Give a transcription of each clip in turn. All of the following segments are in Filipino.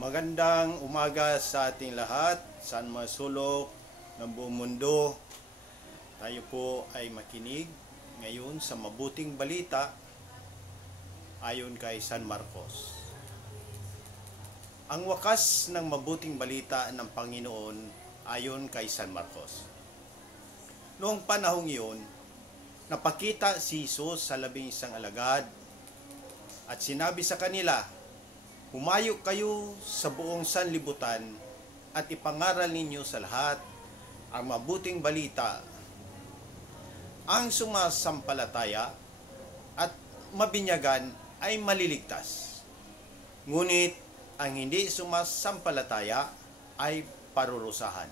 Magandang umaga sa ating lahat, saan man sulok ng buong mundo. Tayo po ay makinig ngayon sa mabuting balita ayon kay San Marcos. Ang wakas ng mabuting balita ng Panginoon ayon kay San Marcos. Noong panahong iyon, napakita si Jesus sa 11 alagad at sinabi sa kanila, "Humayo kayo sa buong sanlibutan at ipangaral ninyo sa lahat ang mabuting balita. Ang sumasampalataya at mabinyagan ay maliligtas. Ngunit ang hindi sumasampalataya ay parurusahan.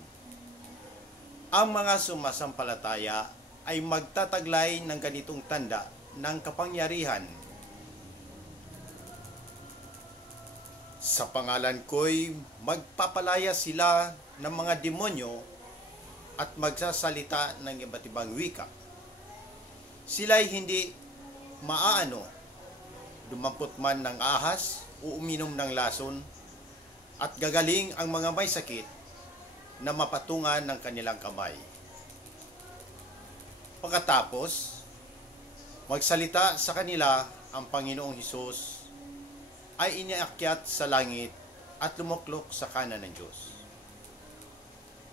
Ang mga sumasampalataya ay magtataglay ng ganitong tanda ng kapangyarihan. Sa pangalan ko'y magpapalaya sila ng mga demonyo at magsasalita ng iba't ibang wika. Sila'y hindi maaano, dumampot man ng ahas o uminom ng lason, at gagaling ang mga may sakit na mapatungan ng kanilang kamay. Pagkatapos, magsalita sa kanila ang Panginoong Hesus ay inaakyat sa langit at lumuklok sa kanan ng Diyos.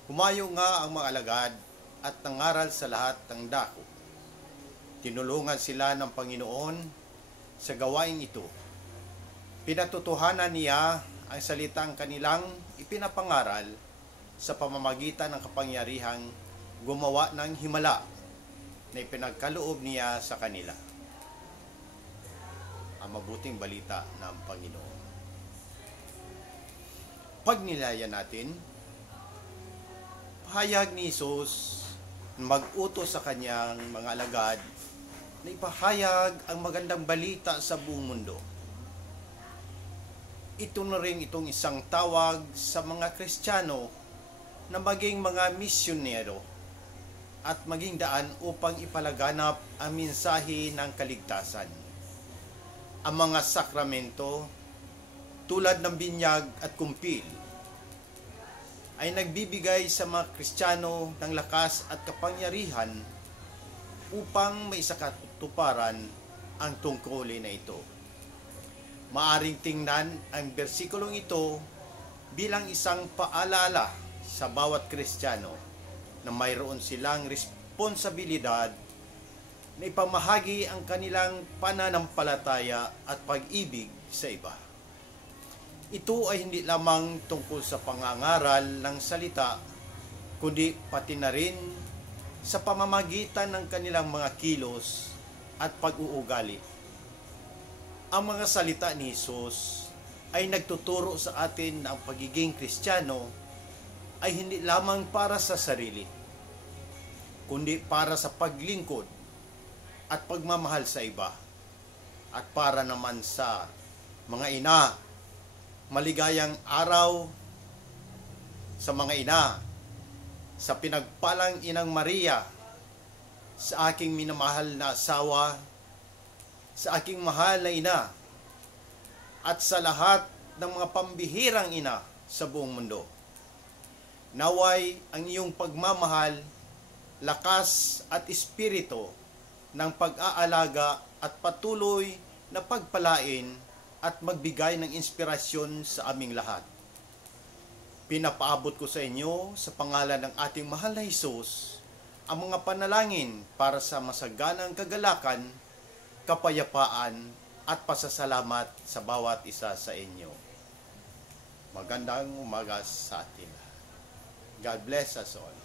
Humayo nga ang mga alagad at nangaral sa lahat ng dako. Tinulungan sila ng Panginoon sa gawain ito. Pinatutuhanan niya ang salitang kanilang ipinapangaral sa pamamagitan ng kapangyarihang gumawa ng himala na ipinagkaloob niya sa kanila. Ang mabuting balita ng Panginoon. Pagnilayan natin, pahayag ni Jesus mag-utos sa kanyang mga alagad na ipahayag ang magandang balita sa buong mundo. Ito na rin itong isang tawag sa mga Kristiyano na maging mga misyonero at maging daan upang ipalaganap ang mensahe ng kaligtasan. Ang mga sakramento tulad ng binyag at kumpil ay nagbibigay sa mga Kristiyano ng lakas at kapangyarihan upang maisakatuparan ang tungkulin na ito. Maaring tingnan ang bersikulong ito bilang isang paalala sa bawat Kristiyano na mayroon silang responsibilidad na ipamahagi ang kanilang pananampalataya at pag-ibig sa iba. Ito ay hindi lamang tungkol sa pangangaral ng salita, kundi pati na rin sa pamamagitan ng kanilang mga kilos at pag-uugali. Ang mga salita ni Jesus ay nagtuturo sa atin na ang pagiging Kristiyano ay hindi lamang para sa sarili, kundi para sa paglingkod at pagmamahal sa iba, at para naman sa mga ina. Maligayang araw sa mga ina, sa pinagpalang Inang Maria, sa aking minamahal na asawa, sa aking mahal na ina, at sa lahat ng mga pambihirang ina sa buong mundo. Naway ang iyong pagmamahal, lakas at espiritu ng pag-aalaga at patuloy na pagpalain at magbigay ng inspirasyon sa aming lahat. Pinapaabot ko sa inyo sa pangalan ng ating mahal na Hesus ang mga panalangin para sa masaganang kagalakan, kapayapaan at pasasalamat sa bawat isa sa inyo. Magandang umaga sa atin. God bless us all.